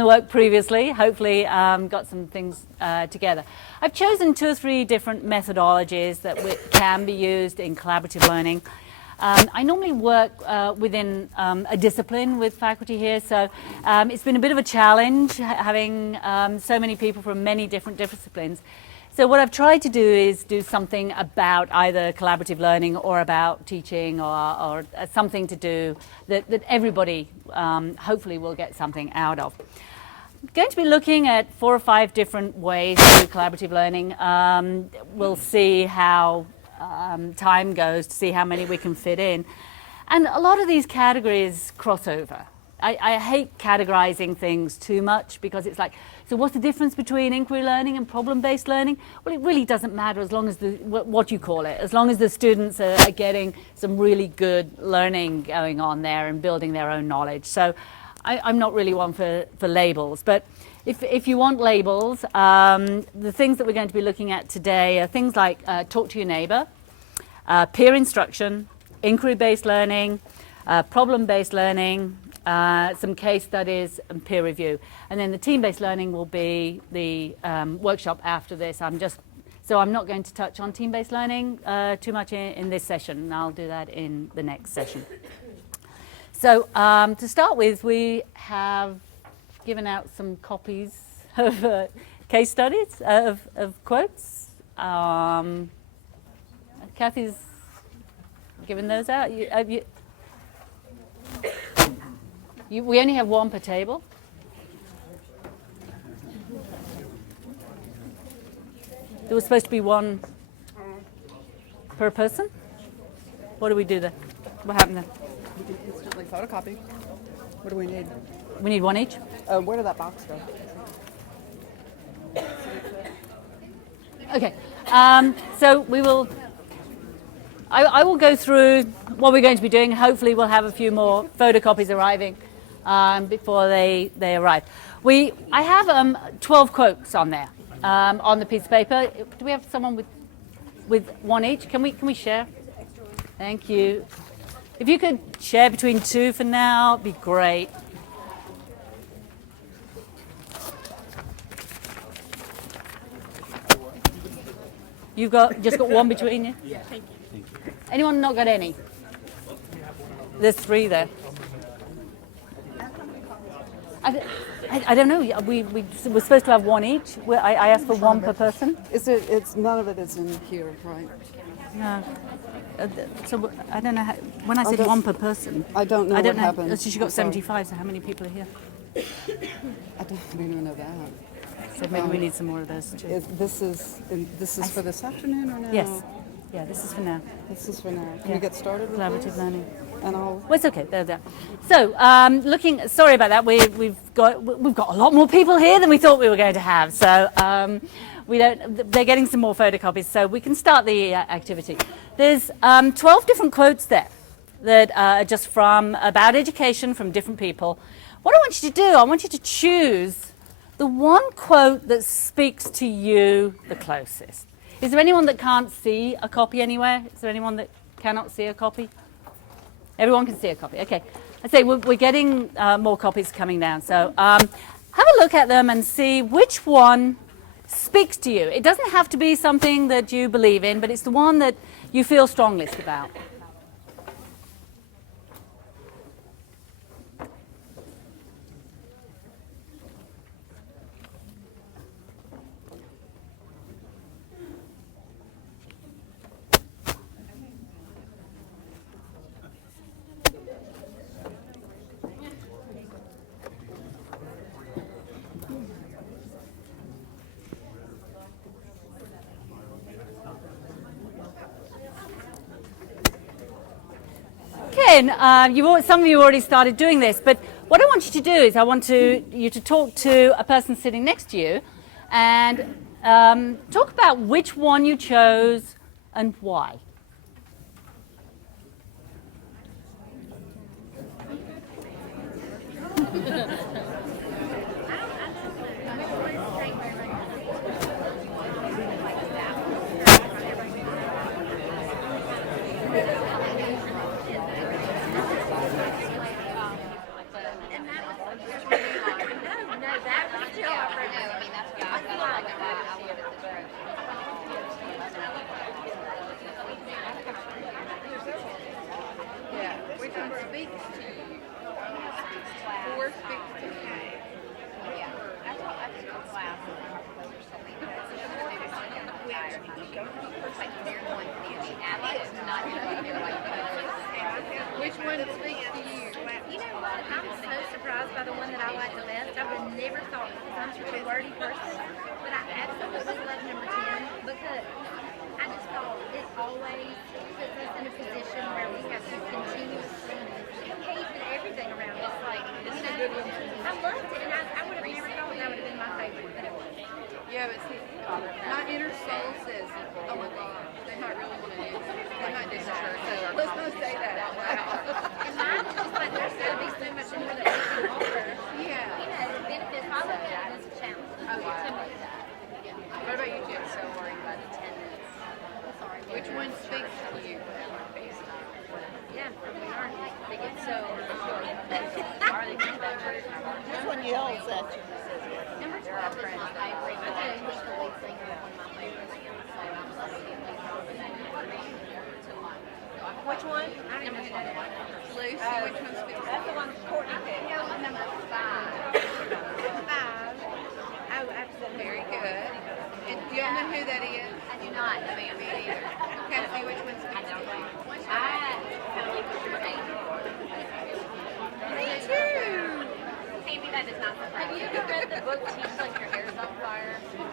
the work previously, hopefully got some things together. I've chosen 2 or 3 different methodologies that can be used in collaborative learning. I normally work within a discipline with faculty here, so it's been a bit of a challenge having so many people from many different disciplines. So what I've tried to do is do something about either collaborative learning or about teaching or something to do that everybody hopefully will get something out of. I'm going to be looking at 4 or 5 different ways to do collaborative learning. We'll see how time goes to see how many we can fit in. And a lot of these categories cross over. I hate categorizing things too much because it's like, so what's the difference between inquiry learning and problem-based learning? Well, it really doesn't matter as long as what you call it, as long as the students are getting some really good learning going on there and building their own knowledge. So I'm not really one for labels, but if you want labels, the things that we're going to be looking at today are things like talk to your neighbor, peer instruction, inquiry-based learning, problem-based learning, some case studies and peer review. And then the team-based learning will be the workshop after this. So I'm not going to touch on team-based learning too much in this session, and I'll do that in the next session. So to start with, we have given out some copies of case studies, of quotes. Kathy's given those out. We only have 1 per table. There was supposed to be 1 per person. What do we do there? What happened there? Instantly photocopy. What do we need? We need 1 each. Where did that box go? Okay. So we will. I will go through what we're going to be doing. Hopefully, we'll have a few more photocopies arriving before they arrive. I have 12 quotes on there on the piece of paper. Do we have someone with 1 each? Can we share? Thank you. If you could share between 2 for now, it'd be great. You've just got 1 between you? Yeah, thank you. Anyone not got any? There's 3 there. I don't know. We're supposed to have 1 each. I asked for 1 per person. It's none of it is in here, right? No. So I don't know how, when I said 1 per person. I don't know what happened. So she got 75. So how many people are here? I don't even know that. So maybe we need some more of those too. This is for this afternoon or no? Yes. Yeah. This is for now. This is for now. Can Yeah. we get started with Collaborative this? learning. And I'll. Well, it's okay. There. So, sorry about that. We've got a lot more people here than we thought we were going to have. So, they're getting some more photocopies, so we can start the activity. There's 12 different quotes there that are just about education from different people. What I want you to do, I want you to choose the 1 quote that speaks to you the closest. Is there anyone that can't see a copy anywhere? Is there anyone that cannot see a copy? Everyone can see a copy. Okay. I say we're getting more copies coming down. So have a look at them and see which one speaks to you. It doesn't have to be something that you believe in, but it's the one that you feel strongest about. And some of you already started doing this, but what I want you to do is I want you to talk to a person sitting next to you and talk about which one you chose and why. Which one speaks to you? You know what? I'm so surprised by the one that I like the best. I would have never thought, because I'm such a wordy person, but I absolutely love number 10 because I just thought it always puts us in a position where we have to continuously engage with everything around us. Like, this is a good one. I loved it, and I would have never thought that would have been my favorite, but it was. Yeah, but see, my inner soul says, oh my God, they might really want to do that. They might do that. So let's not say that out loud. And mine feels like there's got to be so much in here that we can offer. Yeah. You know, the benefits. I look at it as a challenge. Oh, yeah. What about you, Jen? So worried about attendance. Which one speaks to you? Yeah, we are. They get so Which one yells at you? Number 12 is my favorite. I think he's the lead singer of one of my favorites. Which one? Number 12. Lucy, which one speaks to That's the one Courtney picked. Go with number 5. 5. Oh, absolutely. Very good. And do y'all know who that is? I do not. No, ma'am. Me neither. Kathy, which one speaks to you? I kind of like number 8. Me too. Maybe that is not surprising. Have you ever read the book Teach Like Your Hair's on Fire? No.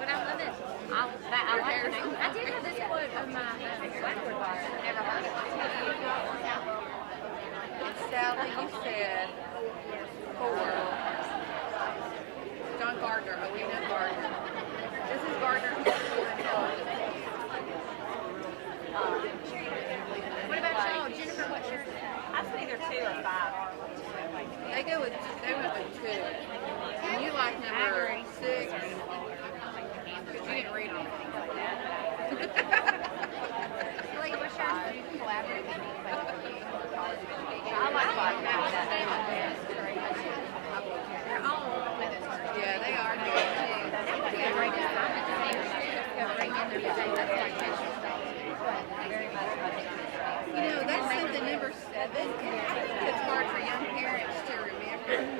But I love it. I did have this quote on my Blackboard bar. I never heard of it. And Sally, you said 4. John Gardner. Oh, we know Gardner. This is Gardner. What about y'all? Jennifer, what's yours? I say either 2 or 5. They went with 2. And you like number 6. Because you didn't read them. Like, what's yours? I like 5. They're all Yeah, they are good too. a great assignment to make students go bring in their thing. That's like You know, that's something number 7. I think it's hard for young parents to remember.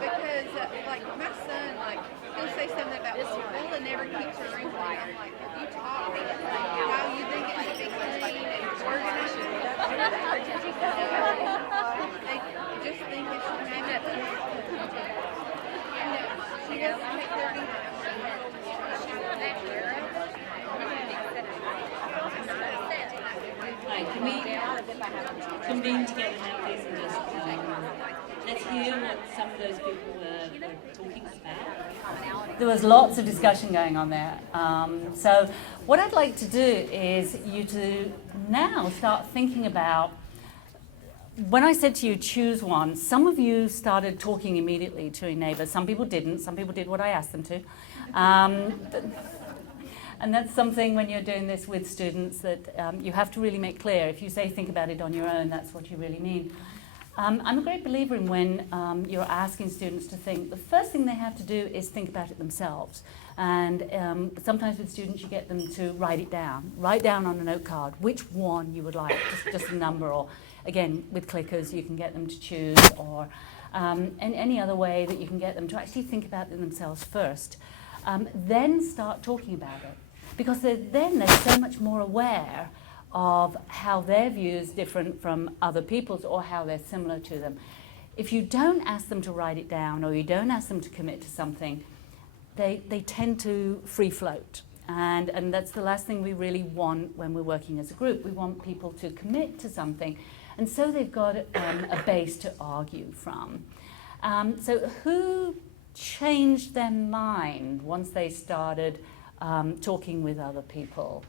Because, like, my son, like, he'll say something about school and never keeps a room clean. I'm like, you talk how you think it should be clean and organized. They just think it should have it. She doesn't take their Right, can we convene together now, please, and just let's hear what some of those people were talking about. There was lots of discussion going on there. So what I'd like to do is you to now start thinking about, when I said to you choose one, some of you started talking immediately to your neighbours. Some people didn't. Some people did what I asked them to. And that's something when you're doing this with students that you have to really make clear. If you say think about it on your own, that's what you really mean. I'm a great believer in when you're asking students to think, the first thing they have to do is think about it themselves. And sometimes with students you get them to write it down. Write down on a note card which one you would like, just a number, or again with clickers you can get them to choose, or and any other way that you can get them to actually think about it themselves first. Then start talking about it. Because then they're so much more aware of how their views different from other people's or how they're similar to them. If you don't ask them to write it down or you don't ask them to commit to something, they tend to free float. And that's the last thing we really want when we're working as a group. We want people to commit to something. And so they've got a base to argue from. So who changed their mind once they started talking with other people?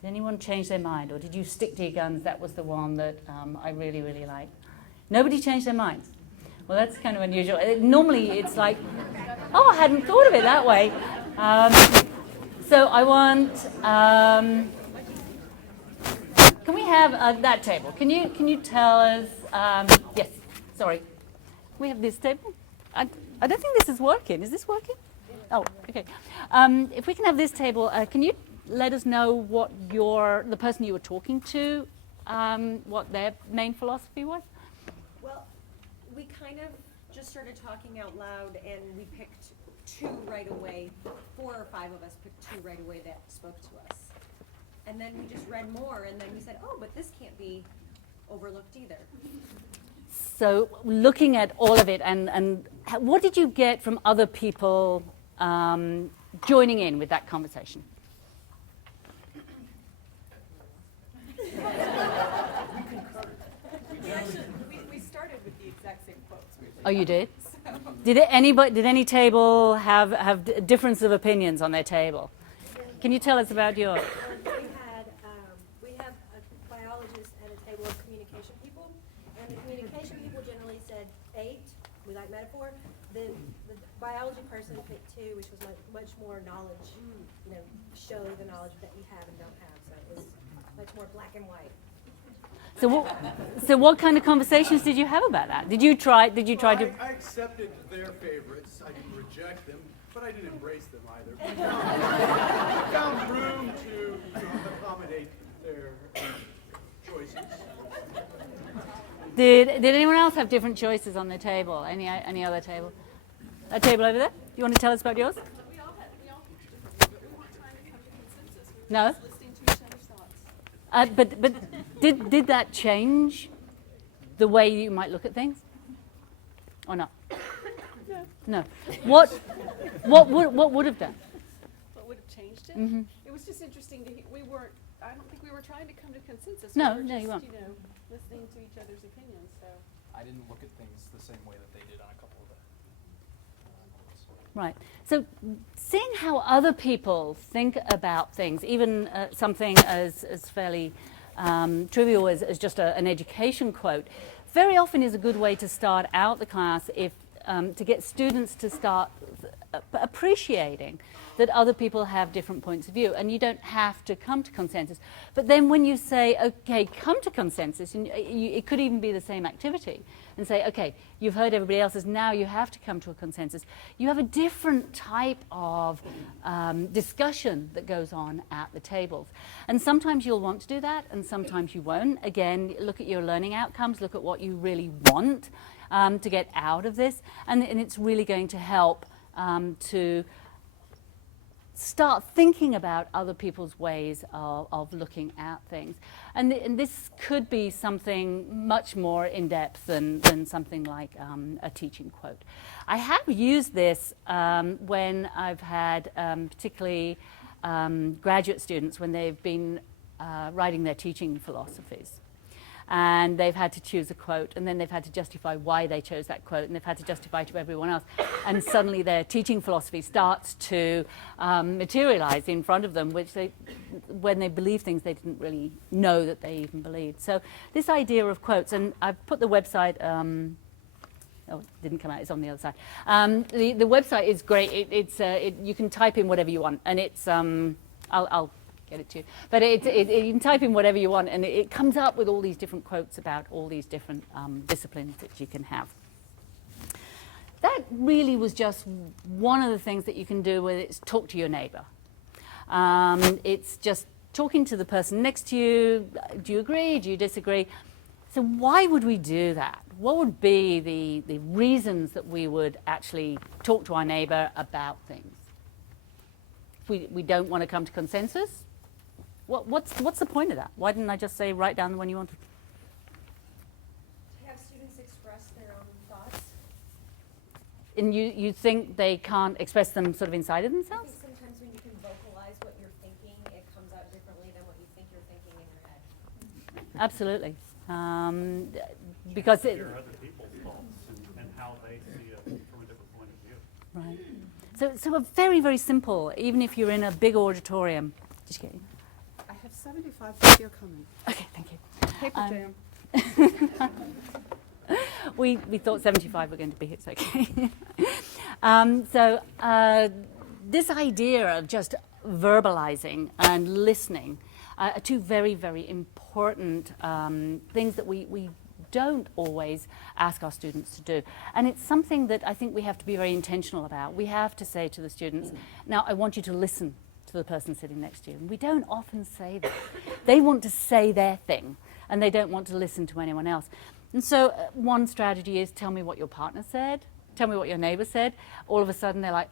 Did anyone change their mind, or did you stick to your guns? That was the one that I really, really liked. Nobody changed their minds. Well, that's kind of unusual. Normally it's like, oh, I hadn't thought of it that way. So I want, can we have that table? Can you tell us, yes, sorry. We have this table? I don't think this is working. Is this working? Oh, okay. If we can have this table, can you let us know what the person you were talking to, what their main philosophy was? Well, we kind of just started talking out loud, and we picked 2 right away. 4 or 5 of us picked 2 right away that spoke to us. And then we just read more, and then we said, oh, but this can't be overlooked either. So looking at all of it, and what did you get from other people joining in with that conversation? We started with the exact same quotes. Oh, you did? Did any table have difference of opinions on their table? Can you tell us about yours? We have a biologist and a table of communication people, and the communication people generally said 8. We like metaphor. Then the biology person picked 2, which was much more knowledge. Show the knowledge that we have and don't have. So it was much more black and white. So what kind of conversations did you have about that? Did you try to? I accepted their favorites. I didn't reject them, but I didn't embrace them either. I found room to accommodate their choices. Did anyone else have different choices on the table? Any other table? A table over there? You want to tell us about yours? We all had different views, but we weren't trying to come to consensus. We were No? just listening to each other's thoughts. But did that change the way you might look at things, or not? No. What would have done? What would have changed it? Mm-hmm. It was just interesting to hear. I don't think we were trying to come to consensus. No, we were no, just, you weren't. Listening to each other's opinions. So I didn't look at things the same way that they did on a couple of the quotes. Right. So seeing how other people think about things, even something as fairly trivial as just an education quote, very often is a good way to start out the class if to get students to start appreciating that other people have different points of view, and you don't have to come to consensus. But then when you say, okay, come to consensus, and it could even be the same activity, and say, okay, you've heard everybody else's, now you have to come to a consensus. You have a different type of discussion that goes on at the tables. And sometimes you'll want to do that, and sometimes you won't. Again, look at your learning outcomes, look at what you really want to get out of this, and it's really going to help to start thinking about other people's ways of looking at things. And this could be something much more in-depth than something like a teaching quote. I have used this when I've had particularly graduate students when they've been writing their teaching philosophies. And they've had to choose a quote, and then they've had to justify why they chose that quote, and they've had to justify to everyone else. And suddenly their teaching philosophy starts to materialize in front of them, which when they believe things they didn't really know that they even believed. So this idea of quotes, and I've put the website, oh, it didn't come out, it's on the other side. The website is great. You can type in whatever you want, and it's, I'll get it to you. But you can type in whatever you want, and it comes up with all these different quotes about all these different disciplines that you can have. That really was just one of the things that you can do with it, is talk to your neighbor. It's just talking to the person next to you. Do you agree? Do you disagree? So why would we do that? What would be the reasons that we would actually talk to our neighbor about things? If we don't want to come to consensus, what's the point of that? Why didn't I just say write down the one you wanted? To have students express their own thoughts. And you think they can't express them sort of inside of I themselves? think sometimes when you can vocalize what you're thinking, it comes out differently than what you think you're thinking in your head. Absolutely. Because hear other people's thoughts and how they see it from a different point of view. right. So a very, very simple, even if you're in a big auditorium. Just kidding. I have 75 video coming. Okay, thank you. Paper jam. We thought 75 were going to be hits, okay. This idea of just verbalizing and listening are two very, very important things that we don't always ask our students to do. And it's something that I think we have to be very intentional about. We have to say to the students, now I want you to listen to the person sitting next to you. And we don't often say that. They want to say their thing, and they don't want to listen to anyone else. And so one strategy is tell me what your partner said, tell me what your neighbor said. All of a sudden they're like,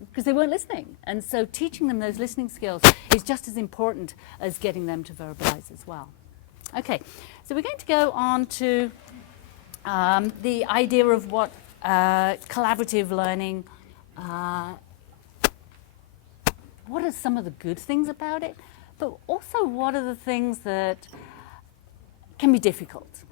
because they weren't listening. And so teaching them those listening skills is just as important as getting them to verbalize as well. Okay, so we're going to go on to the idea of what collaborative learning, what are some of the good things about it, but also what are the things that can be difficult.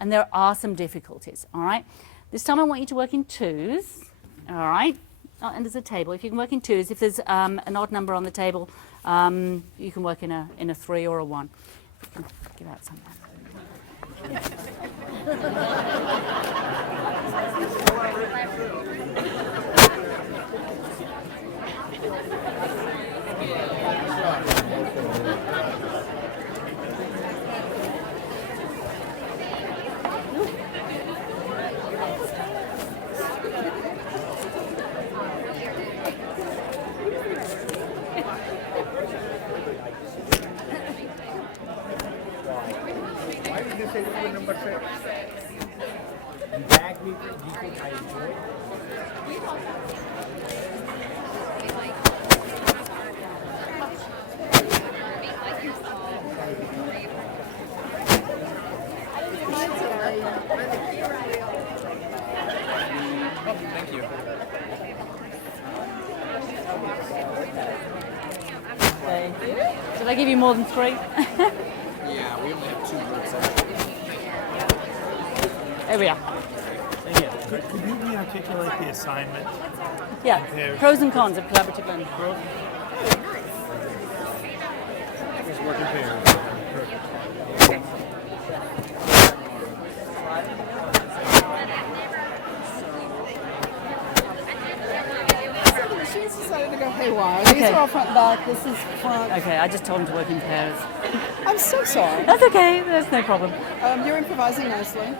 And there are some difficulties, all right? This time I want you to work in twos, all right? Oh, and there's a table. If you can work in twos, if there's an odd number on the table, you can work in a 3 or a 1. Give out some. Thank you. Thank you. Did I give you more than 3? Yeah, we only have 2 groups. There we are. Could you re-articulate the assignment? Yeah, Pairs. pros and cons of collaborative learning. Just work in pairs. She's decided to go haywire. Okay. These are all front and back. This is front. Okay, I just told him to work in pairs. I'm so sorry. That's okay, that's no problem. You're improvising nicely.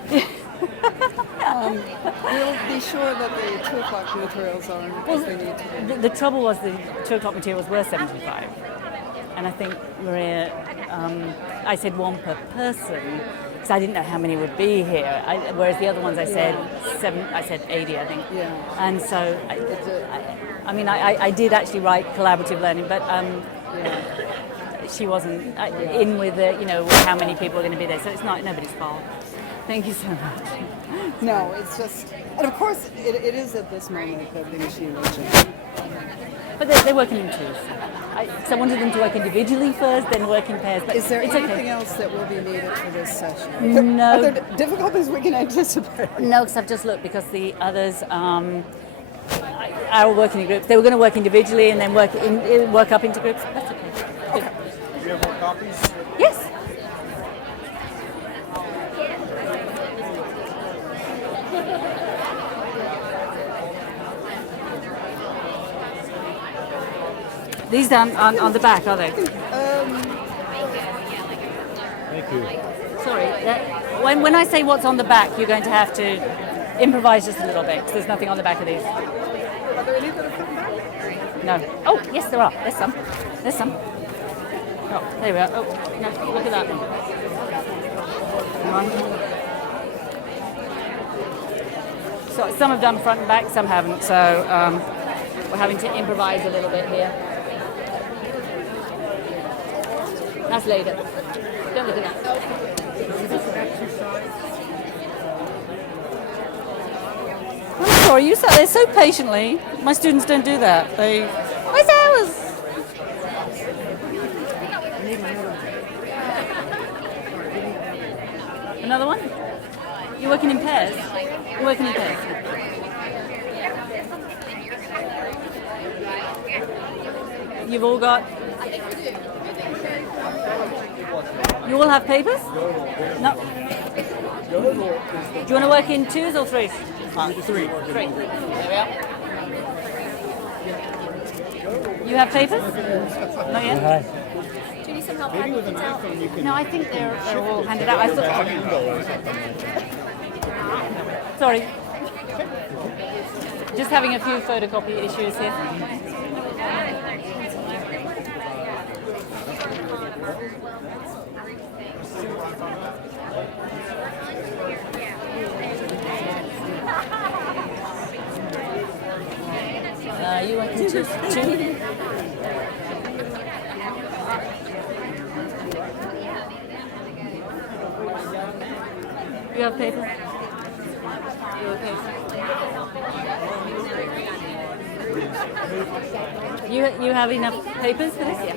We'll be sure that the 2 o'clock materials are as they need to be. The trouble was the 2 o'clock materials were 75. And I think Maria, I said 1 per person, because I didn't know how many would be here. Whereas the other ones I said 80, I think. Yeah. And so, I did actually write collaborative learning, but she wasn't in with the, how many people are going to be there. So it's not nobody's fault. Thank you so much. No, it's just, and of course, it is at this moment that the machine will change. But they're working in twos. So I wanted them to work individually first, then work in pairs. But Is there it's anything okay. else that will be needed for this session? No. Are there difficulties we can anticipate? No, because I've just looked, because the others are working in groups. They were going to work individually and then work up into groups. That's okay. Good. Do you have more copies? Yes. These on the back, are they? Thank you. Sorry. When I say what's on the back, you're going to have to improvise just a little bit, because there's nothing on the back of these. Are there any that are coming back? No. Oh, yes, there are. There's some. There's some. Oh, there we are. Oh, no, look at that. Come on. So some have done front and back, some haven't. So we're having to improvise a little bit here. That's later. Don't look at that. I'm sorry, you sat there so patiently. My students don't do that. Where's ours? Another one? You're working in pairs? You're working in pairs. You've all got... You all have papers? No. Do you want to work in twos or threes? 3. 3. There we are. You have papers? Not yet? Do you need some help handing things out? No, I think they're all handed out. I thought... Sorry. Just having a few photocopy issues here. You want two? You have paper? You okay? You have enough papers for this? Yeah.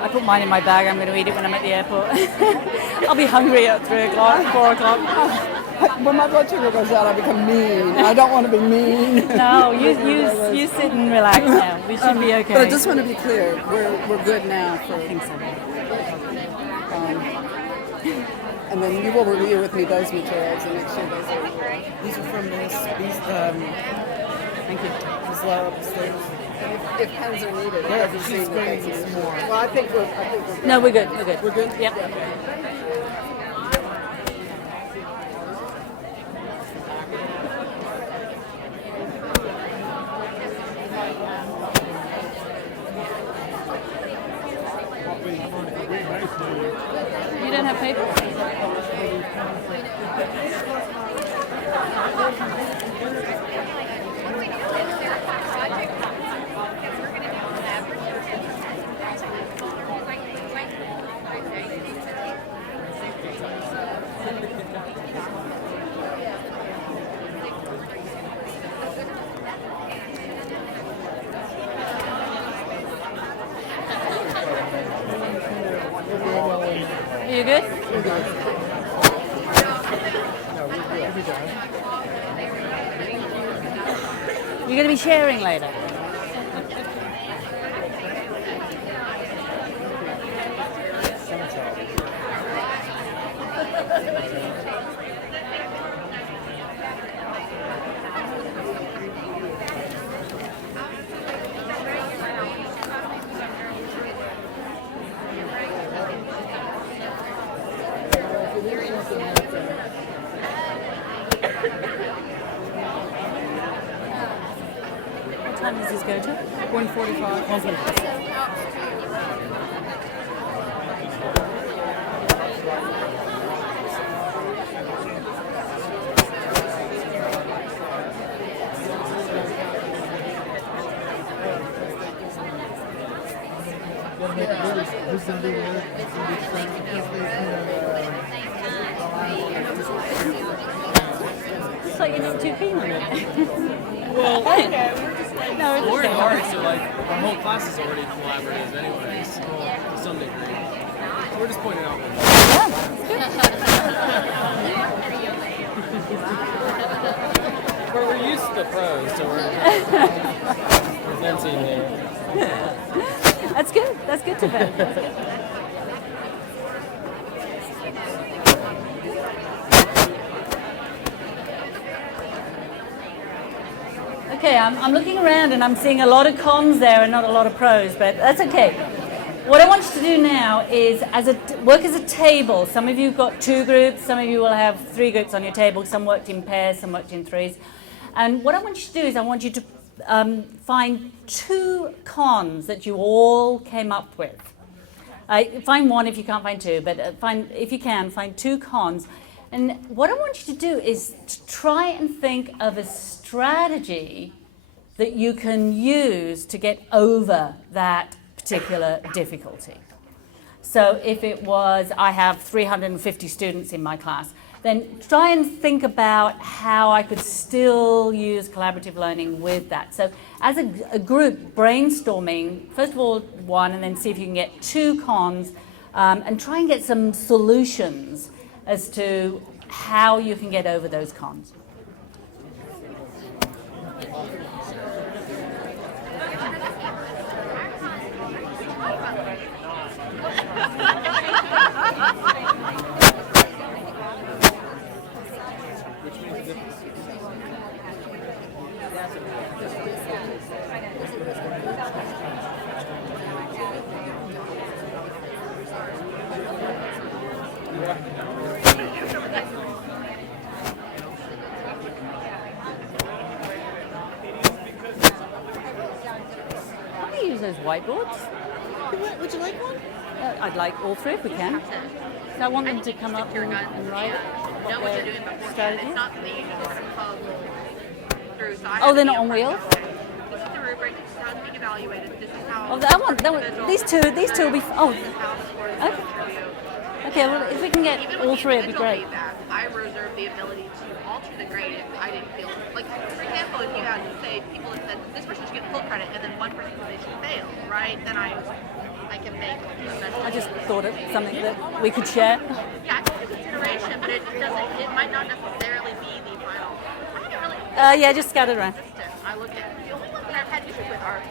I put mine in my bag. I'm going to eat it when I'm at the airport. I'll be hungry at 3 o'clock, 4 o'clock. When my blood sugar goes out, I become mean. I don't want to be mean. No, you sit and relax now. We should be okay. But I just want to be clear. We're good now for. I think so. And then you will review with me those materials and make sure those are. These are from this. These. Thank you. These low upstairs. If pens are needed, yeah, she's bringing some more. Well, I think we're good. No, we're good. We're good. We're good. Yep. You don't have paper? Are you good? You're going to be sharing later. What time does this go to? 1:45. 1:45. It's like you're not too keen on it. Well, No, it's we're in okay. art, so like our whole class is already collaborative anyways, to some degree. So we're just pointing out what But we're used to the pros, so we're venting there. That's good. That's good to vent. That's good. Okay, I'm looking around and I'm seeing a lot of cons there and not a lot of pros, but that's okay. What I want you to do now is work as a table. Some of you have got 2 groups, some of you will have 3 groups on your table. Some worked in pairs, some worked in threes. And what I want you to do is I want you to find 2 cons that you all came up with. Find 1 if you can't find 2, but if you can, find 2 cons. And what I want you to do is to try and think of a strategy that you can use to get over that particular difficulty. So if it was, I have 350 students in my class, then try and think about how I could still use collaborative learning with that. So as a group, brainstorming, first of all 1, and then see if you can get 2 cons, and try and get some solutions as to how you can get over those cons. Use those whiteboards. Would you like one? I'd like all three if we can. So I want them to come up and write Know what you're doing beforehand. strategy. It's not that you just sort of puzzle through. So I Oh, have they're to not be on wheels? upfront. This is the rubric. This is how it's being evaluated. This is how. Oh, that one, these two will be. Oh, This is how the scores okay. interview. Okay. Well, if we can get Even all with three, it'd be individual great. feedback, I reserve the ability to alter the grade if I didn't feel like, for example, if you had to say people have said this person should get full credit and then one person said they should fail, right? Then I can make a judgment. I just thought it something that we could share. Yeah, I take into consideration, but it doesn't. It might not necessarily be the final. I haven't really. Yeah, just scattered around. I look at the only ones that I've had issues with are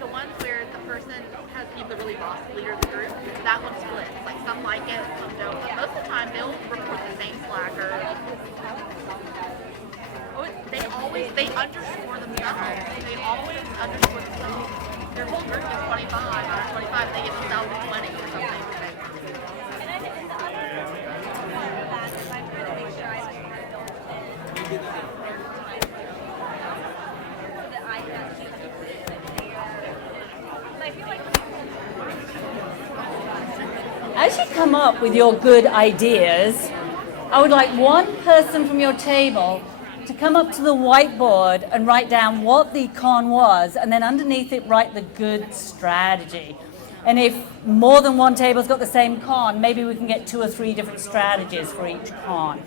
the ones where the person has been the really boss leader of the group. That one splits. Like some like it, some don't. But most of the time, they'll report the same slacker. They underscore themselves. They always underscore themselves. Their whole group is 25 out of 25. They get 2020 or something. As you come up with your good ideas, I would like one person from your table to come up to the whiteboard and write down what the con was, and then underneath it write the good strategy. And if more than one table's got the same con, maybe we can get 2 or 3 different strategies for each con.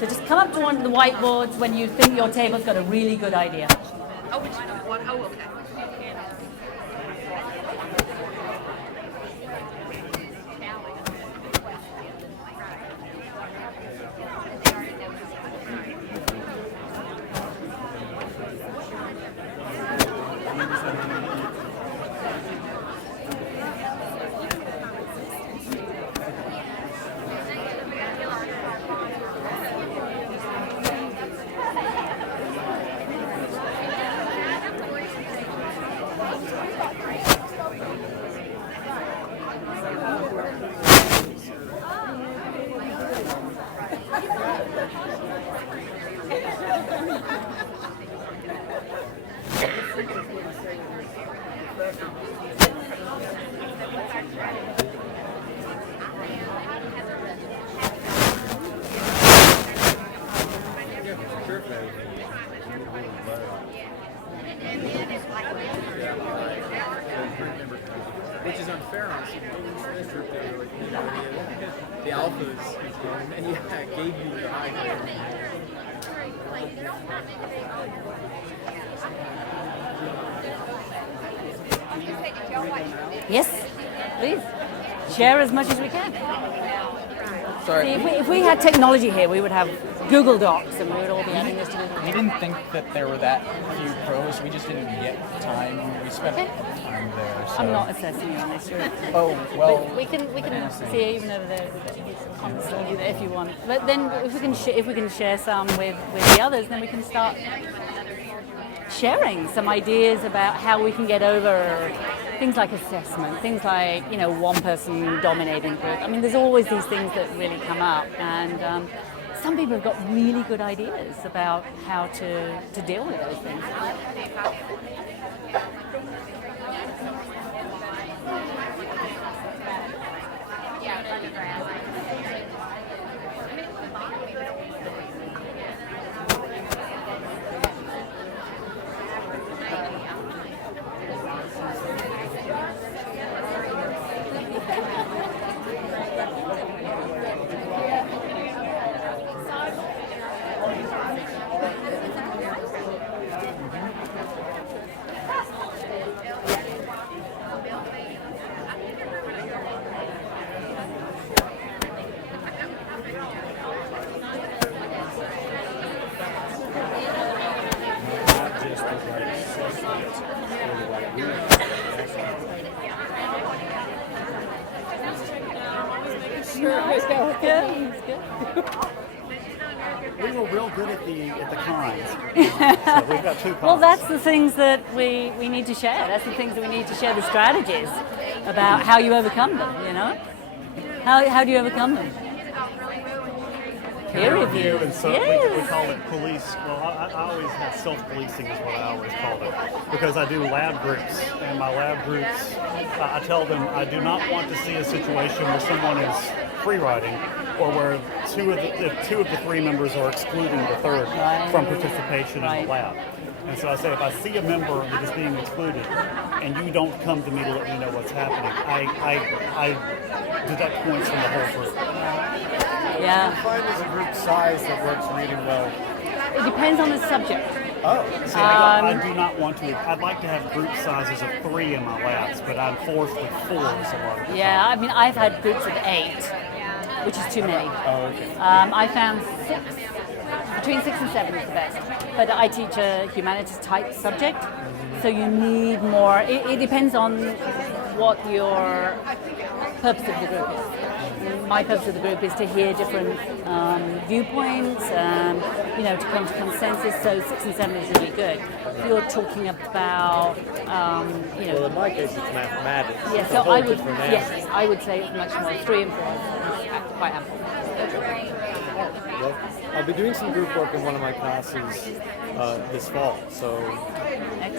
So just come up to one of the whiteboards when you think your table's got a really good idea. Oh, which one? Oh, okay. Which is unfair on this group. They were like, the alphas, and yeah, gave you the high grade. Yes, please. Share as much as we can. Sorry. See, if we had technology here, we would have Google Docs and we would all be adding this to Google. We didn't think that there were that few pros. We just didn't get time. We spent time there. So. I'm not assessing you on this. Oh well. We can see even over there on the slide if you want. But then if we can share some with the others, then we can start sharing some ideas about how we can get over things like assessment, things like, one person dominating group. I mean, there's always these things that really come up, and some people have got really good ideas about how to deal with those things. We were real good at the cons. So we've got 2 cons. Well, that's the things that we need to share. That's the things that we need to share, the strategies about how you overcome them, How do you overcome them? Peer review. And so Yes. we call it police. Well, I always have self-policing is what I always call it, because I do lab groups, and my lab groups, I tell them I do not want to see a situation where someone is free riding, or where two of the three members are excluding the third from participation in the lab. And so I say, if I see a member that is being excluded, and you don't come to me to let me know what's happening, I deduct points from the whole group. Yeah. Find there's a group size that works really well. It depends on the subject. Oh, see, I do not want to. I'd like to have group sizes of 3 in my labs, but I'm forced with 4 a lot of the Yeah, time. I mean, I've had groups of 8, which is too many. Oh, okay. I found 6, between 6 and 7 is the best. But I teach a humanities type subject, so you need more. It depends on what your purpose of the group is. My purpose of the group is to hear different viewpoints, to come to consensus. So 6 and 7 is really good. If you're talking about, Well, in my case, it's mathematics. yeah. It's a So whole I would, different yes, animal. I would say it's much more. 3 and 4 is quite ample. Well, I'll be doing some group work in one of my classes this fall, so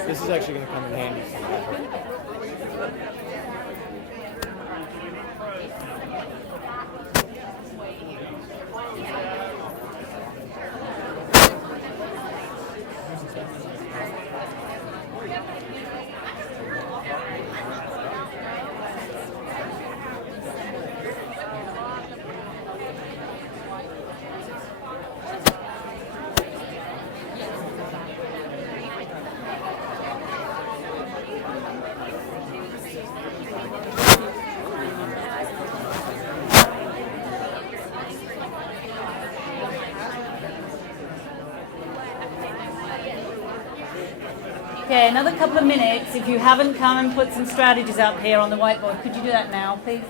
this is actually going to come in handy somehow. Okay, another couple of minutes. If you haven't come and put some strategies up here on the whiteboard, could you do that now, please?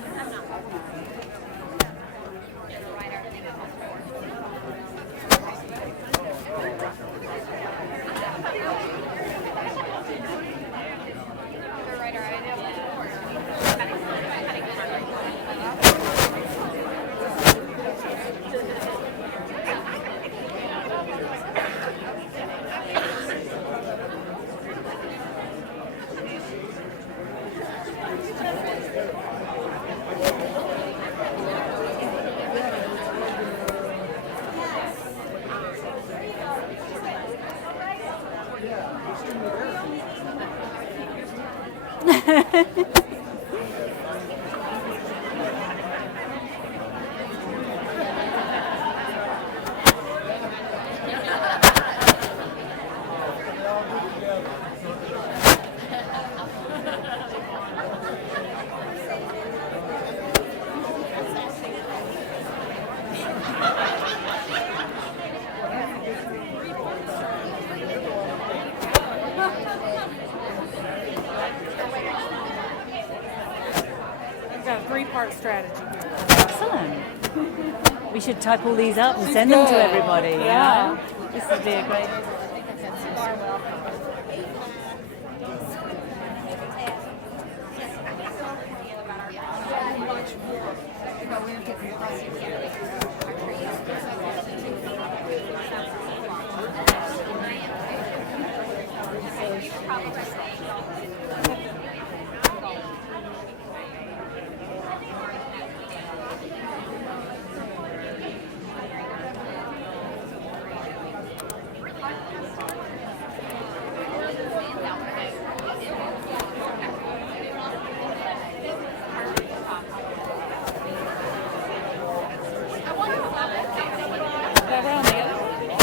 I've got a 3-part strategy here. Excellent. We should type all these up and send them to everybody. Yeah. This would be a great.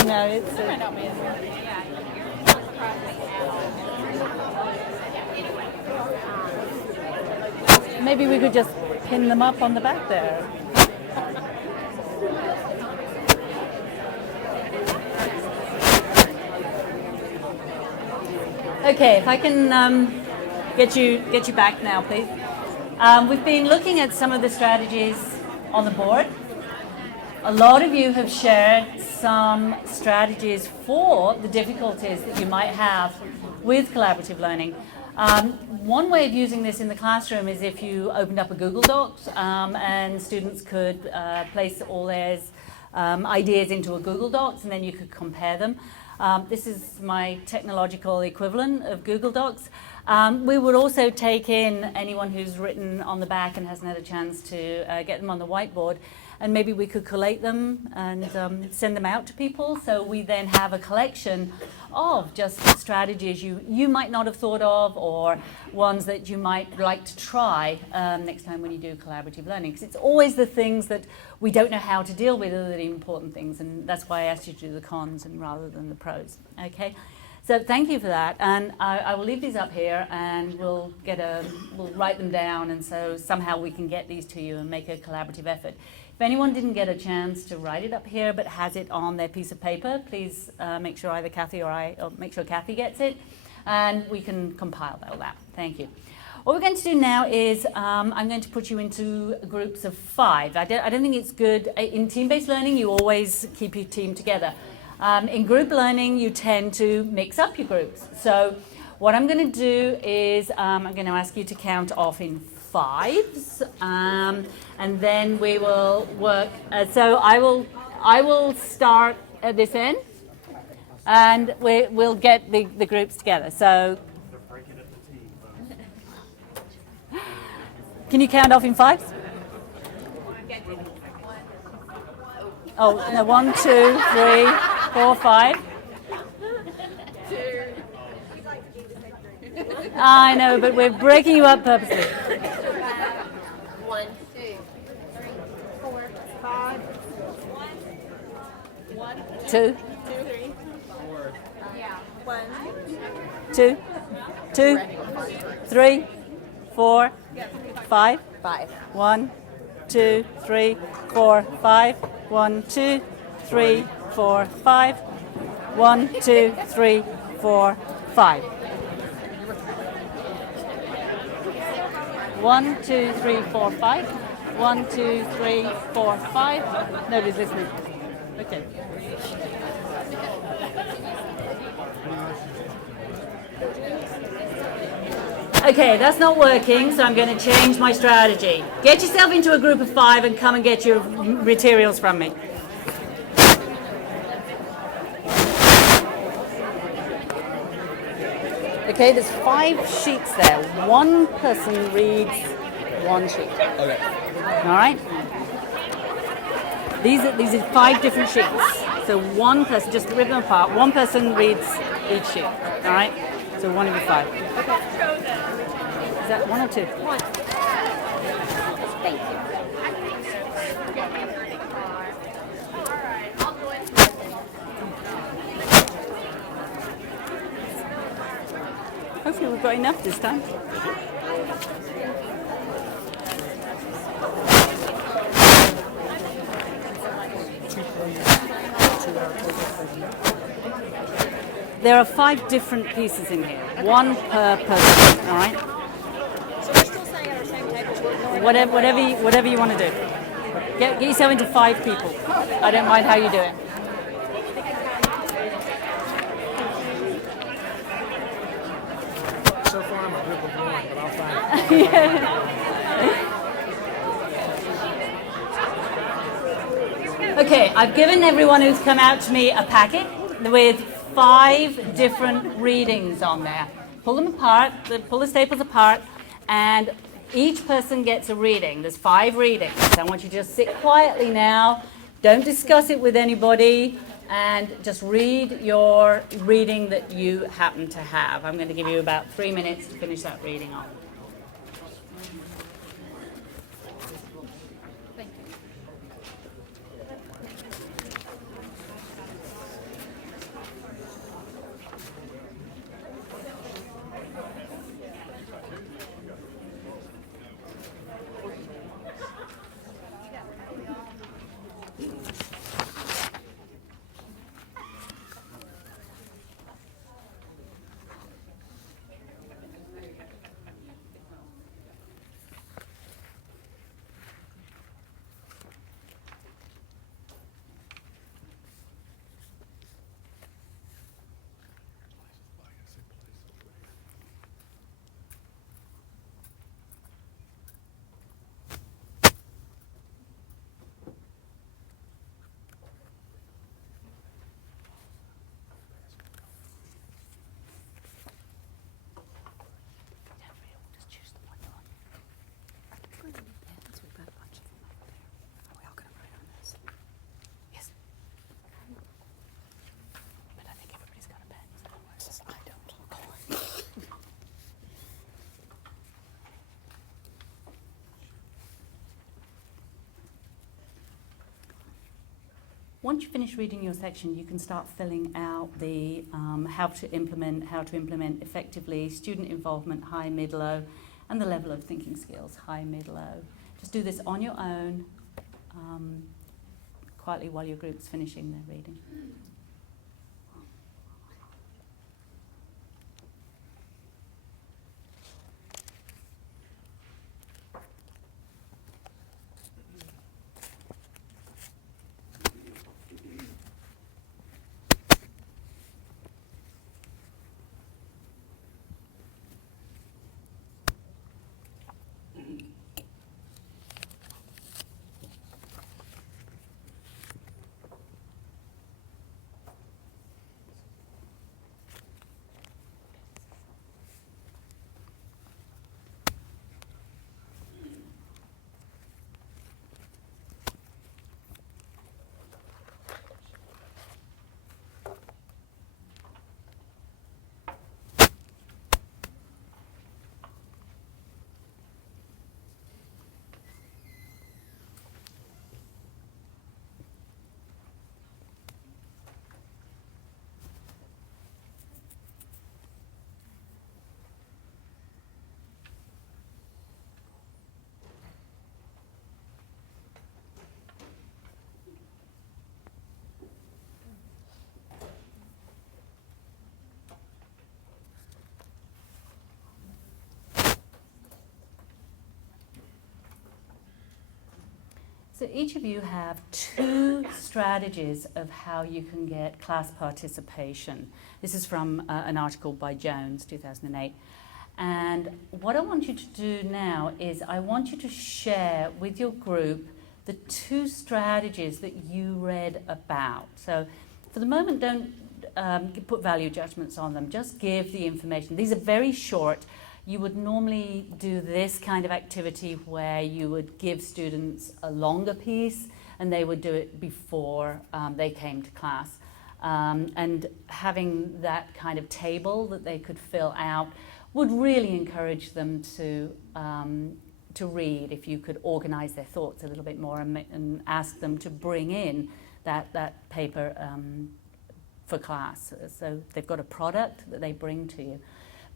No, it's maybe we could just pin them up on the back there. Okay, if I can get you back now, please. We've been looking at some of the strategies on the board. A lot of you have shared some strategies for the difficulties that you might have with collaborative learning. One way of using this in the classroom is if you opened up a Google Docs and students could place all theirs ideas into a Google Docs, and then you could compare them. This is my technological equivalent of Google Docs. We would also take in anyone who's written on the back and hasn't had a chance to get them on the whiteboard, and maybe we could collate them and send them out to people. So we then have a collection of just strategies you might not have thought of, or ones that you might like to try next time when you do collaborative learning. Because it's always the things that we don't know how to deal with are the important things, and that's why I asked you to do the cons and rather than the pros. Okay. So thank you for that, and I will leave these up here, and we'll write them down, and so somehow we can get these to you and make a collaborative effort. If anyone didn't get a chance to write it up here but has it on their piece of paper, please make sure either Kathy or make sure Kathy gets it, and we can compile all that. Thank you. What we're going to do now is I'm going to put you into groups of 5. I don't think it's good. In team-based learning, you always keep your team together. In group learning, you tend to mix up your groups. So what I'm going to do is I'm going to ask you to count off in 5s, and then we will work. So I will start at this end, and we'll get the groups together. So can you count off in 5s? Oh, no, 1, 2, 3, 4, 5. I know, but we're breaking you up purposely. 1, 2, 3, 4, 5. 1, 2, 3, 4. Yeah. 1, 2, 2, 3, 4, 5. 5. 1, 2, 3, 4, 5. 1, 2, 3, 4, 5. 1, 2, 3, 4, 5. 1, 2, 3, 4, 5. 1, 2, 3, 4, 5. Nobody's listening. Okay. Okay, that's not working, so I'm going to change my strategy. Get yourself into a group of 5 and come and get your materials from me. Okay, there's 5 sheets there. One person reads 1 sheet. Okay. All right? These are 5 different sheets. So one person, just rip them apart, one person reads each sheet. All right? So one of you 5. Is that 1 or 2? 1. Thank you. Hopefully we've got enough this time. There are 5 different pieces in here, 1 per person, all right? So we're still staying at our same table. Whatever you want to do. Get yourself into 5 people. I don't mind how you do it. So far I'm a group of 1, but I'll find Okay, I've given everyone who's come out to me a packet with 5 different readings on there. Pull them apart, pull the staples apart, and each person gets a reading. There's 5 readings. I want you to just sit quietly now. Don't discuss it with anybody, and just read your reading that you happen to have. I'm going to give you about 3 minutes to finish that reading off. Once you finish reading your section, you can start filling out the how to implement effectively, student involvement, high, mid, low, and the level of thinking skills, high, mid, low. Just do this on your own, quietly while your group's finishing their reading. So each of you have 2 strategies of how you can get class participation. This is from an article by Jones, 2008. And what I want you to do now is I want you to share with your group the 2 strategies that you read about. So for the moment, don't put value judgments on them. Just give the information. These are very short. You would normally do this kind of activity where you would give students a longer piece and they would do it before they came to class. And having that kind of table that they could fill out would really encourage them to read if you could organize their thoughts a little bit more and ask them to bring in that paper for class. So they've got a product that they bring to you.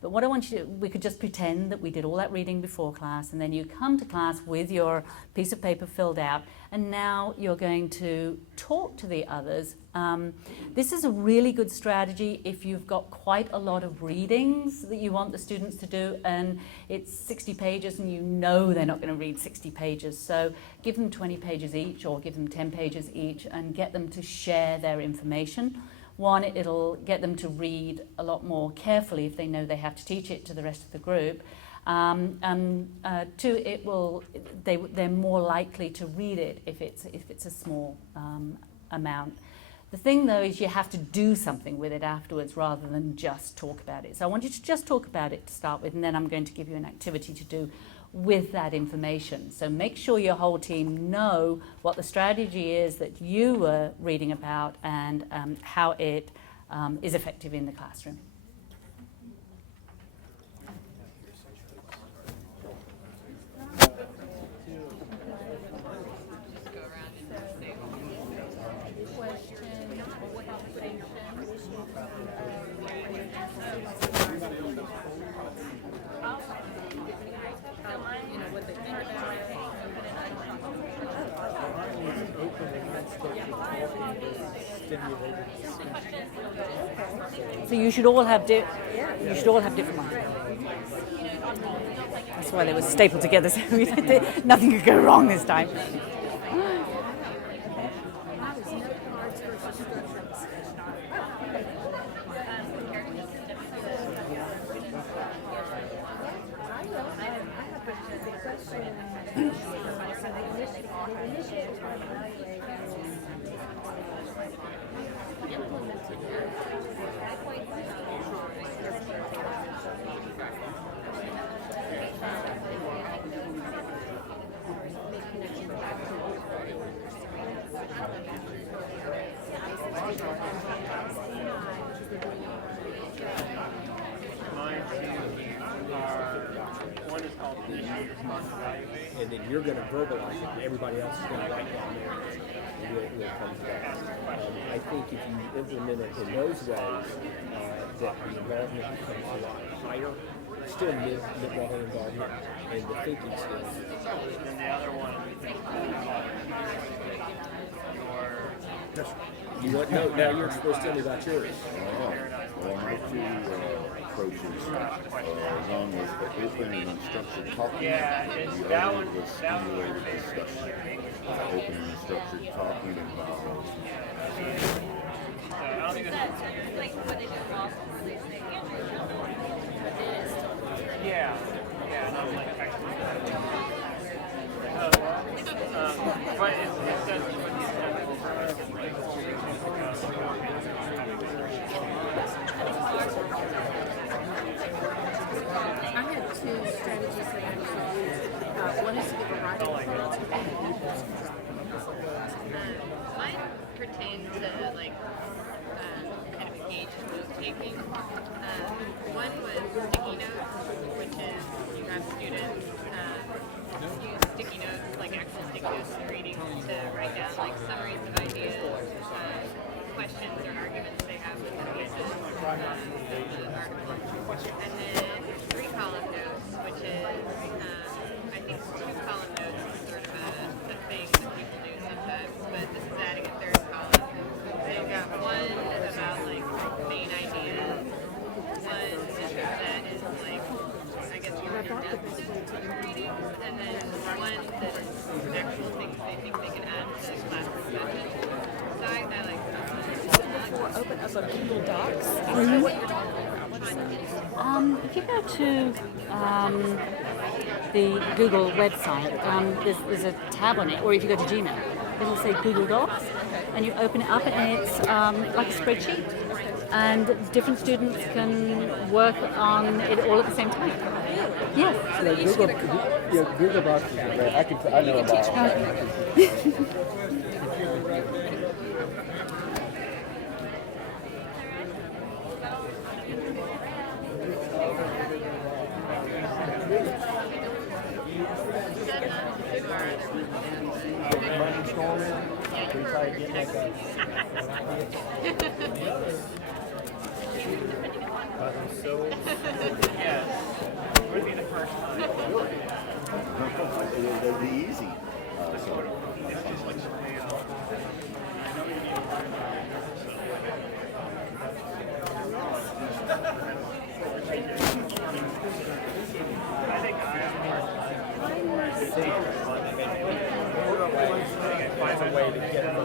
But what I want you to, we could just pretend that we did all that reading before class, and then you come to class with your piece of paper filled out, and now you're going to talk to the others. This is a really good strategy if you've got quite a lot of readings that you want the students to do, and it's 60 pages and you know they're not going to read 60 pages. So give them 20 pages each or give them 10 pages each and get them to share their information. 1, it'll get them to read a lot more carefully if they know they have to teach it to the rest of the group. 2, they're more likely to read it if it's a small amount. The thing though is you have to do something with it afterwards rather than just talk about it. So I want you to just talk about it to start with, and then I'm going to give you an activity to do with that information. So make sure your whole team know what the strategy is that you were reading about and how it is effective in the classroom. So you should all have different ones. That's why they were stapled together, so nothing could go wrong this time. And then you're going to verbalize it, and everybody else is going to write down there. And will come to that. I think if you implement it in those ways, that the involvement becomes a lot higher. Still mid-level involvement, and the thinking skills. And the other one, You want now you're supposed to tell me about yours. Well, my two approaches, one was the open and structured talking, the other was stimulated discussion. Open and structured talking involves I had two strategies that I actually used. One is to give a writing prompt. Mine pertains to like kind of engaged note taking. One was sticky notes, which is you have students use sticky notes, like actual sticky notes and reading to write down like summaries of ideas, questions or arguments they have with the pieces of the article. And then 3-column notes, which is I think 2-column notes is sort of a thing that people do sometimes, but this is adding a 3rd column. They've got one about like main ideas, one that is like I guess more in-depth reading, and then one that is actual things they think they can add to the classroom session. So I like that. Open up a Google Docs. If you go to the Google website, there's a tab on it, or if you go to Gmail, it'll say Google Docs, and you open it up, and it's like a spreadsheet, and different students can work on it all at the same time. Yes. Google Docs is great. I know about it. would be the first time. It'll be easy. It's just like I think Finds a way to get them.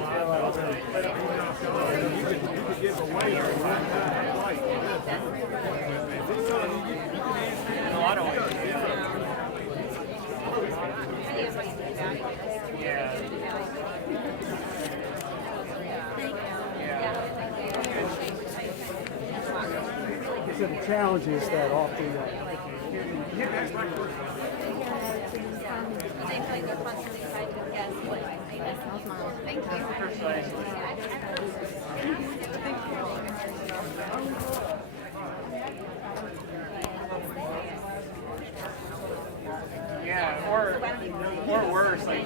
You could give away your life. No, I don't. Yeah. So the challenge is that often Thank Yeah, or worse, like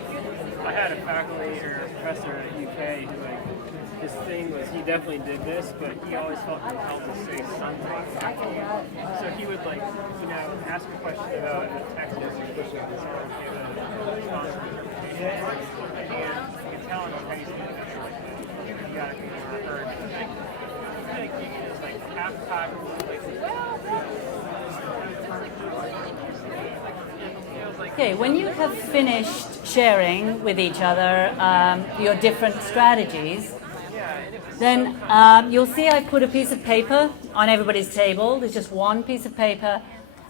I had a faculty or a professor at UK who like his thing was he definitely did this, but he always felt compelled to say something. So he would like, ask a question about a text and give a response to interpretation. And you can tell in the case you gotta be heard. I think he is like half time Okay, when you have finished sharing with each other your different strategies, then you'll see I put a piece of paper on everybody's table. There's just one piece of paper.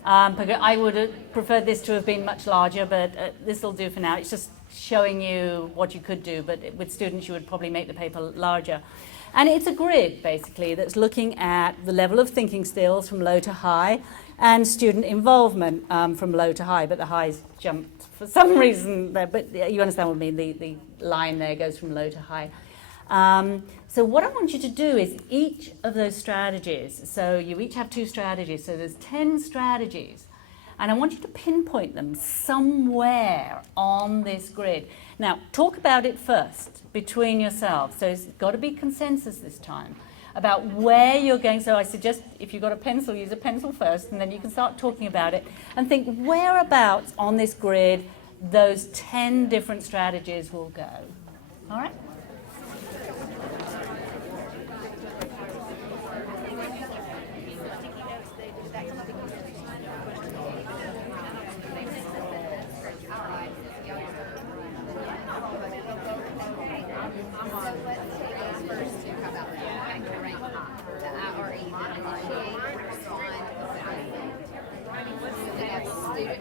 I would have preferred this to have been much larger, but this will do for now. It's just showing you what you could do, but with students you would probably make the paper larger. And it's a grid, basically, that's looking at the level of thinking skills from low to high and student involvement from low to high, but the highs jumped for some reason there, but you understand what I mean, the line there goes from low to high. So what I want you to do is each of those strategies, so you each have 2 strategies, so there's 10 strategies. And I want you to pinpoint them somewhere on this grid. Now, talk about it first between yourselves. So it's got to be consensus this time about where you're going. So I suggest if you've got a pencil, use a pencil first, and then you can start talking about it and think whereabouts on this grid those 10 different strategies will go. All right?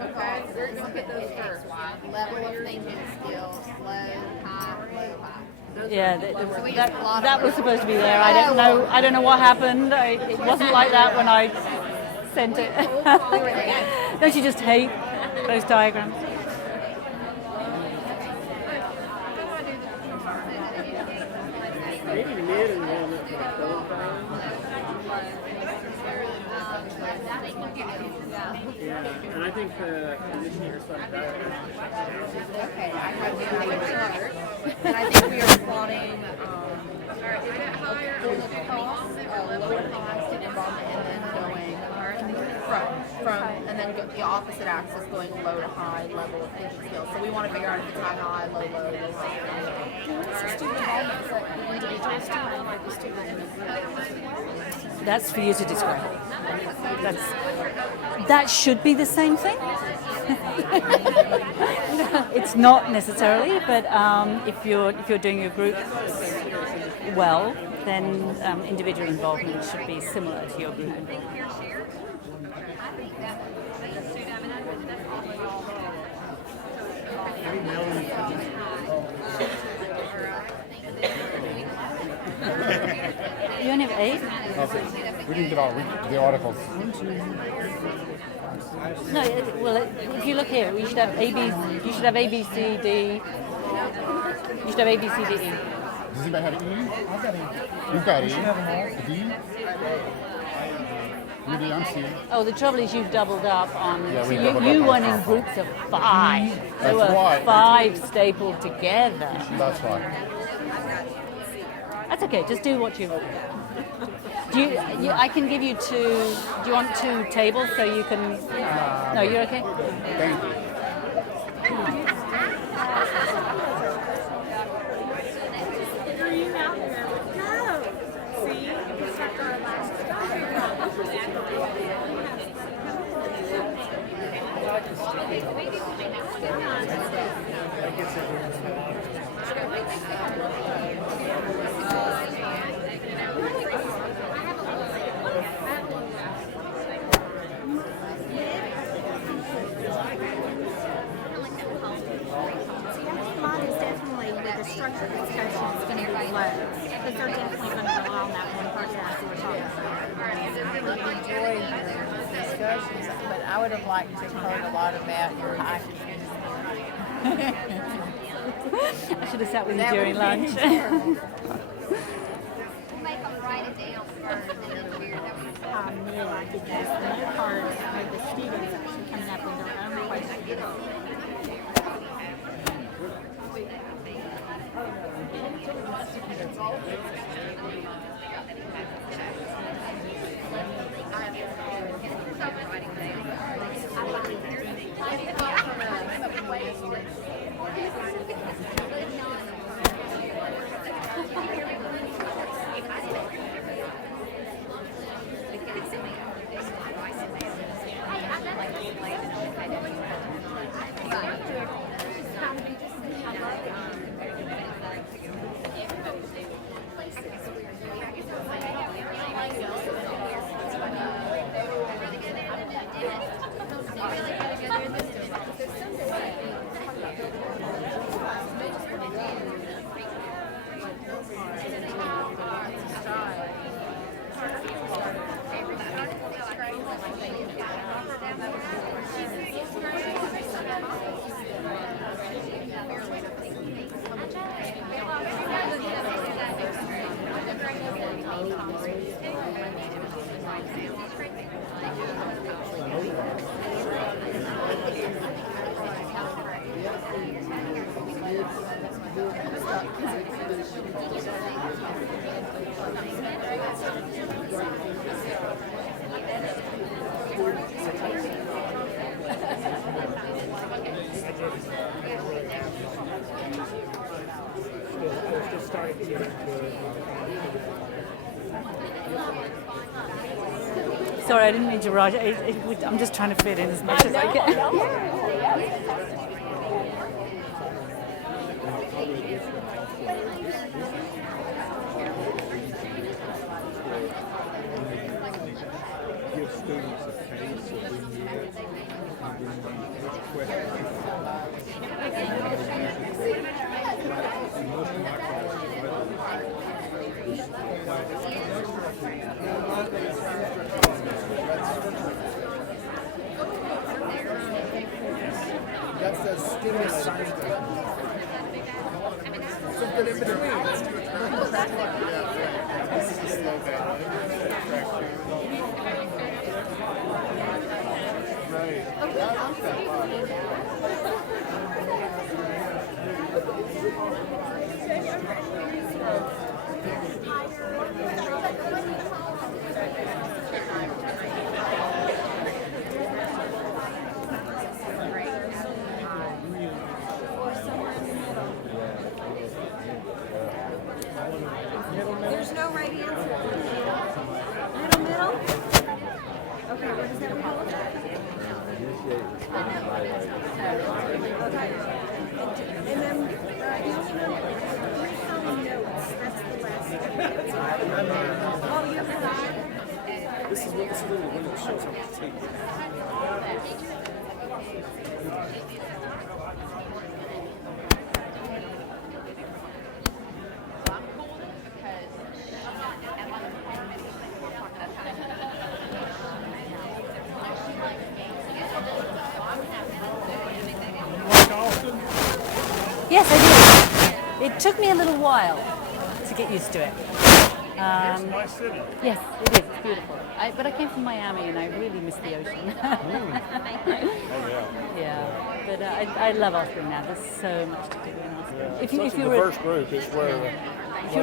Okay, we're going to look at those first. Level of thinking skills, low, high, low, high. Yeah, that was supposed to be there. I don't know what happened. It wasn't like that when I sent it. Don't you just hate those diagrams? Maybe mid and then yeah, and I think the initiator started that. Okay, I have the chart, and I think we are plotting lower high student involvement, and then going from and then the opposite axis going low to high level of thinking skills. So we want to figure out if it's high, low, low high. What's the student involvement? Is that the individual student or the student? That's for you to describe. That should be the same thing. It's not necessarily, but if you're doing your group well, then individual involvement should be similar to your group involvement. You only have 8? Okay. We didn't get all the articles. No, well, if you look here, you should have A, B, you should have A, B, C, D. You should have A, B, C, D, E. Does anybody have E? I've got E. You've got E. A D. Maybe I'm C. Oh, the trouble is you've doubled up on. Yeah, so we doubled up you on went in stuff. groups of 5. There That's were right. 5 stapled together. That's right. That's okay. Just do what you. I can give you 2. Do you want 2 tables so you can? No, you're okay. Thank you. Mine is definitely with the structured discussion is going to be low, because they're definitely going to rely on that one person as we were talking about. I enjoyed your discussions, but I would have liked to have heard a lot about your high. I should have sat with you during lunch. I knew I could use the note cards with the students actually coming up with their own questions. Sorry, I didn't mean to rush. I'm just trying to fit in as much as I can. Give students a taste of when you in most of my That's the stimulus. Something in between. This is a slow down. Right. There's no right answer. Middle? Okay, what does that mean? Okay. And then the only number, here's some notes. That's the last. Oh, you have that? This is the one that shows how to take. Yes, I did. It took me a little while to get used to it. It's a nice city. Yes, it is. It's beautiful. But I came from Miami and I really miss the ocean. Oh yeah. Yeah, but I love Austin now. There's so much to do in Austin. Yeah. If you, Such if a you're diverse group. It's where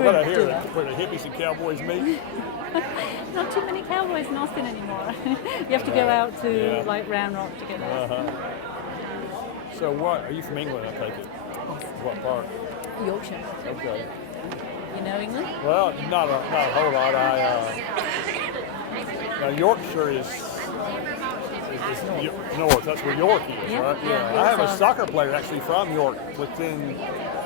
what I hear where the hippies and cowboys meet. not too many cowboys in Austin anymore. You have to go out to like Round Rock to get there. So what? Are you from England? I take it. What part? Yorkshire. Okay. You know England? Well, not a whole lot. Now Yorkshire is north. That's where York is, right? Yeah. I have a soccer player actually from York, within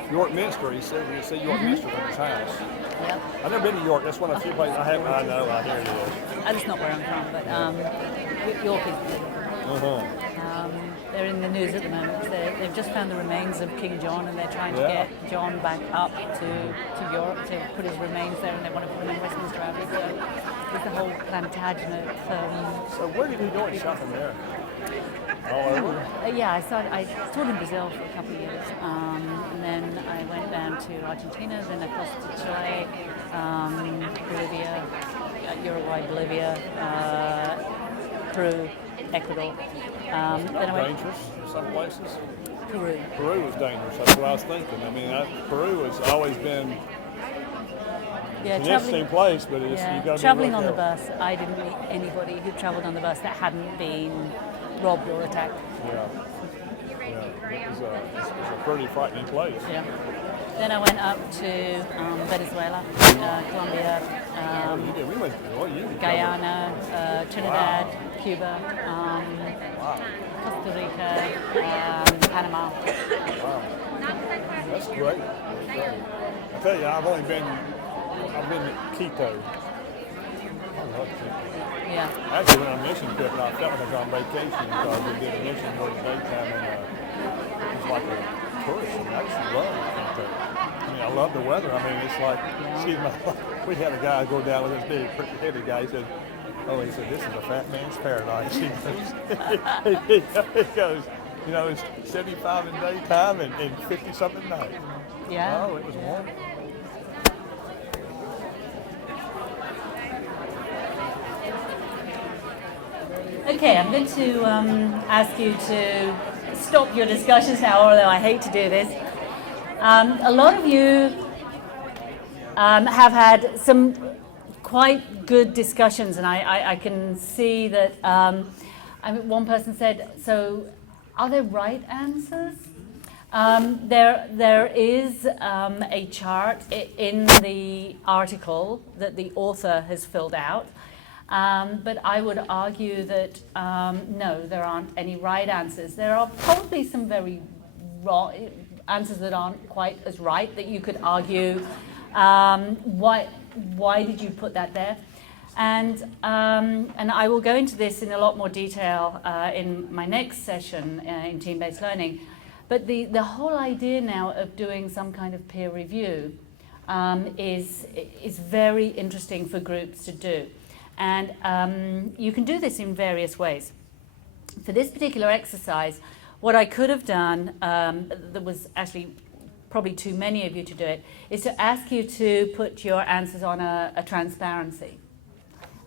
York Minster. He said York Minster from his house. Yep. I've never been to York. That's one of the few places I haven't. I know. I hear it is. That's not where I'm from, but York is beautiful. They're in the news at the moment. They've just found the remains of King John, and they're trying to get John back up to Europe to put his remains there, and they want to put him in Westminster Abbey. So there's the whole Plantagenet. So where did you go in South America? All over? Yeah, I taught in Brazil for a couple of years, and then I went down to Argentina, then across to Chile, Bolivia, Uruguay, Bolivia, Peru, Ecuador. Then I went dangerous in some places. Peru. Peru was dangerous. That's what I was thinking. I mean, Peru has always been an interesting place, but it's, you got to traveling on the bus. I didn't meet anybody who traveled on the bus that hadn't been robbed or attacked. Yeah. It was a pretty frightening place. Yeah. Then I went up to Venezuela, Colombia, Guyana, Trinidad, Cuba, Costa Rica, Panama. Wow. That's great. I tell you, I've been to Quito. I love Quito. Yeah. I actually went on a mission trip and I felt like I was on vacation because we did a mission during the daytime and it was like a tourist. I actually love Quito. I mean, I love the weather. I mean, it's like, excuse me, we had a guy go down with this big, pretty heavy guy. He said, this is a fat man's paradise. He goes, it's 75 in daytime and 50-something at night. Yeah. Oh, it was warm. Okay, I'm going to ask you to stop your discussions now, although I hate to do this. A lot of you have had some quite good discussions, and I can see that one person said, so are there right answers? There is a chart in the article that the author has filled out, but I would argue that no, there aren't any right answers. There are probably some very wrong answers that aren't quite as right that you could argue, why did you put that there? And I will go into this in a lot more detail in my next session in team-based learning. But the whole idea now of doing some kind of peer review is very interesting for groups to do. And you can do this in various ways. For this particular exercise, what I could have done, there was actually probably too many of you to do it, is to ask you to put your answers on a transparency.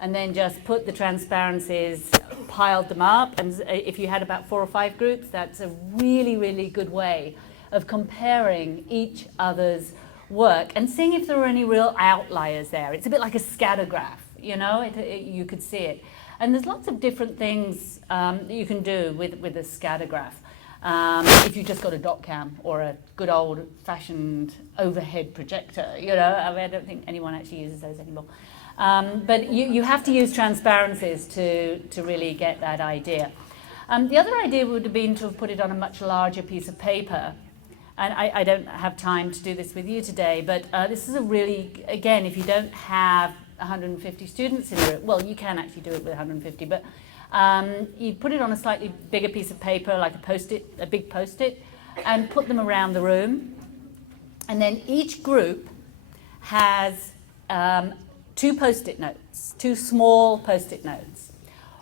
And then just put the transparencies, piled them up, and if you had about 4 or 5 groups, that's a really, really good way of comparing each other's work and seeing if there are any real outliers there. It's a bit like a scatter graph, you know, you could see it. And there's lots of different things that you can do with a scatter graph. If you just got a dot cam or a good old-fashioned overhead projector, you know, I mean, I don't think anyone actually uses those anymore. But you have to use transparencies to really get that idea. The other idea would have been to have put it on a much larger piece of paper. And I don't have time to do this with you today, but this is a really, again, if you don't have 150 students in it, well, you can actually do it with 150, but you put it on a slightly bigger piece of paper, like a big Post-it, and put them around the room. And then each group has 2 Post-it notes, 2 small Post-it notes.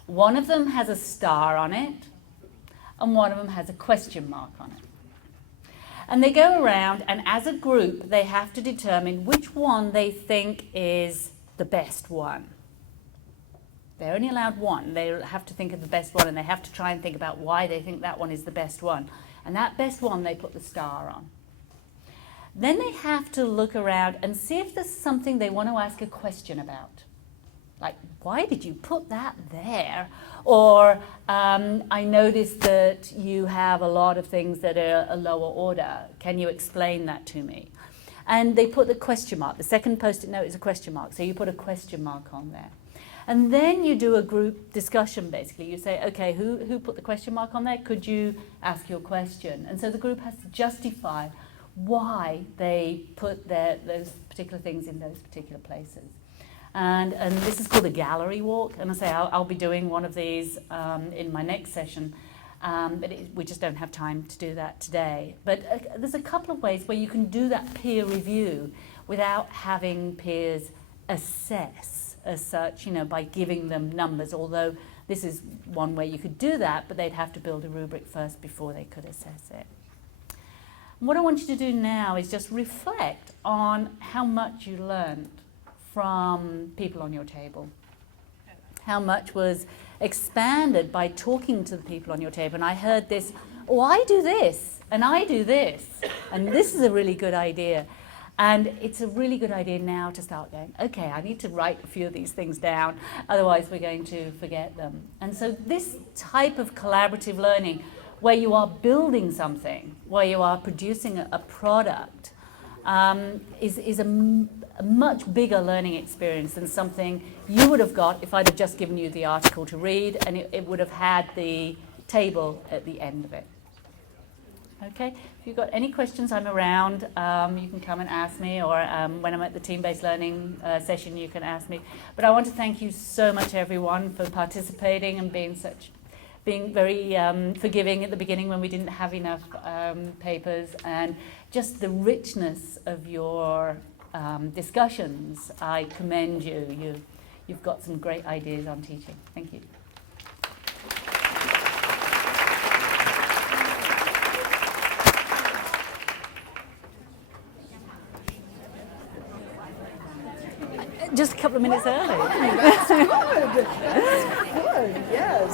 One of them has a star on it, and one of them has a question mark on it. And they go around, and as a group, they have to determine which one they think is the best one. They're only allowed one. They have to think of the best one, and they have to try and think about why they think that one is the best one. And that best one, they put the star on. Then they have to look around and see if there's something they want to ask a question about. Like, why did you put that there? Or, I noticed that you have a lot of things that are a lower order. Can you explain that to me? And they put the question mark. The second Post-it note is a question mark. So you put a question mark on there. And then you do a group discussion, basically. You say, okay, who put the question mark on there? Could you ask your question? And so the group has to justify why they put those particular things in those particular places. And this is called a gallery walk. And I say I'll be doing one of these in my next session. But we just don't have time to do that today. But there's a couple of ways where you can do that peer review without having peers assess as such, you know, by giving them numbers, although this is one way you could do that, but they'd have to build a rubric first before they could assess it. And what I want you to do now is just reflect on how much you learned from people on your table. How much was expanded by talking to the people on your table. And I heard this, oh, I do this, and I do this, and this is a really good idea. And it's a really good idea now to start going, okay, I need to write a few of these things down, otherwise we're going to forget them. And so this type of collaborative learning, where you are building something, where you are producing a product, is a much bigger learning experience than something you would have got if I'd have just given you the article to read, and it would have had the table at the end of it. Okay, if you've got any questions, I'm around. You can come and ask me, or when I'm at the team-based learning session, you can ask me. But I want to thank you so much, everyone, for participating and being very forgiving at the beginning when we didn't have enough papers, and just the richness of your discussions. I commend you. You've got some great ideas on teaching. Thank you. Just a couple of minutes early. That's good. That's good, yes.